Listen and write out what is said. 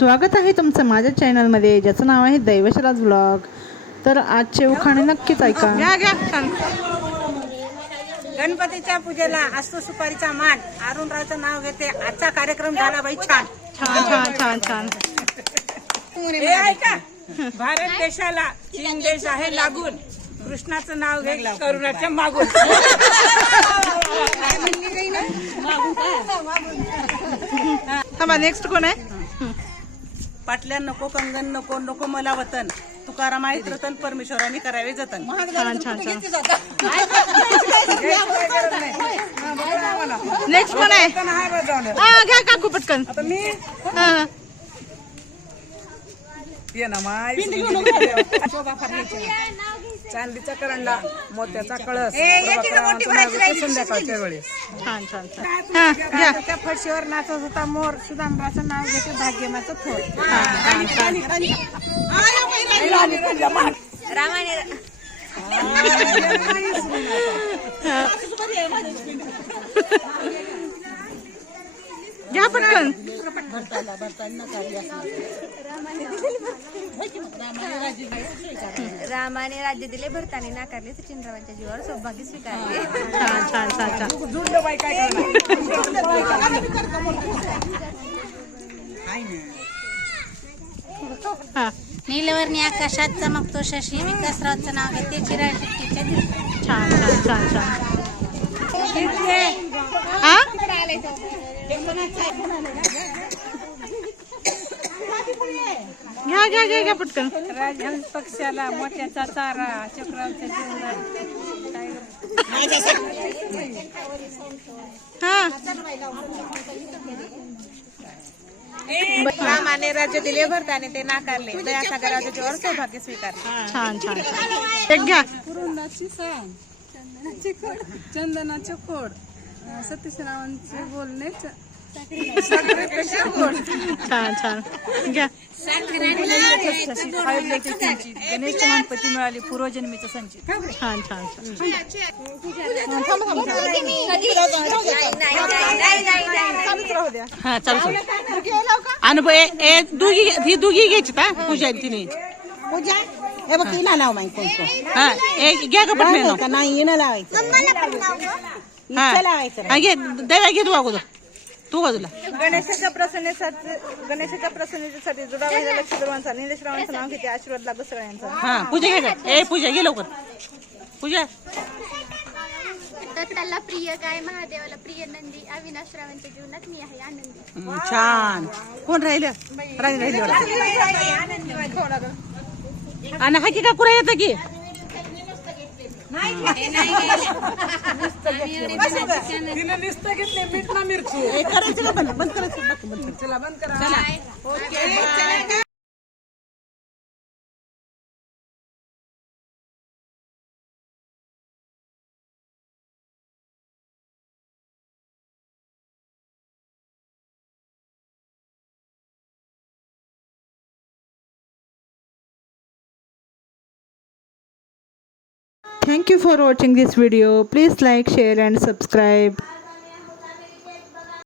स्वागत आहे तुमचं माझ्या चॅनलमध्ये, ज्याचं नाव आहे दैवशराज ब्लॉग. तर आजचे उखाणे नक्कीच ऐका. गणपतीच्या पूजेला असतो सुपारीचा मान. अरुणरावचं नाव घेते. आजचा कार्यक्रम झाला बाई छान छान छान छान छान. हे ऐका, भारत देशाला चीन देश आहे लागून. कृष्णाचं नाव घे करुणाच्या मागून. नेक्स्ट कोण आहे? पाटल्या नको, कंगन नको, नको मला वतन. तुकाराम आहेत रतन, परमेश्वरांनी करावे जतन. छान छान छान. नेक्स्ट कोण आहे? घ्या काकू पटकन. आता मी ये ना माय. चांदीचा करंडा, मोत्याचा कळस, संध्याकाळच्या वेळेस. छान छान छान. त्या फरशीवर नाचत होता मोर. सुदामराचं नाव घेते भाग्यमाचं थोर. घ्या पटकन. रामाने राज्य दिले, भरताने नाकारले, सचिनरावांच्या जीवावर सौभाग्य स्वीकारले. छान छान छान छान. नीलवर्णी आकाशात चमकतो शशी. विकासरावचं नाव घेते, चिराळ टिकटीच्या दिवशी. छान छान छान छान. घ्या घ्या घ्या घ्या पटकन. राजहंस पक्षाला मोत्याचा चारा. चक्रावच्या रामाने राज्य दिले, भरताने ते नाकारले, दयासागराच्या जीवावर सौभाग्य स्वीकारले. छान छान छान. एक घ्या. पुरंदाची सांग, चंदनाचे खोड, सतीशरावांचे बोलणे, छान छान. घ्या. गणेश गणपती मिळाली, पूर्वजन्मीचं संचित. छान छान छान. हा चालू. अनुभव ही दोघी घ्यायची का पूजा तिने? पूजा हे बघ, हिला लाव माहिती कोणतो. हा एक घ्या का पटकन. नाही हिनं लावायचं. हा घे. देवा घे तू अगोदर. तू बाजूला. गणेशाच्या प्रसन्नतेसाठी जुडाबाईला लक्ष दुर्वांचा, निलेशरावांचं नाव घेते. आशीर्वाद लागतो सगळ्यांचा. हा पूजा घ्या. ए पूजा घे लवकर. पूजा. दत्ताला प्रिय काय, महादेवाला प्रिय नंदी. अविनाशरावांच्या जीवनात मी आहे आनंदी. छान. कोण राहिलं? राहिली. आणि हा की का कुरा येतं की? करायचं का बंद करायचं. चला बंद करा. Thank you for watching this video. Please like, share and subscribe.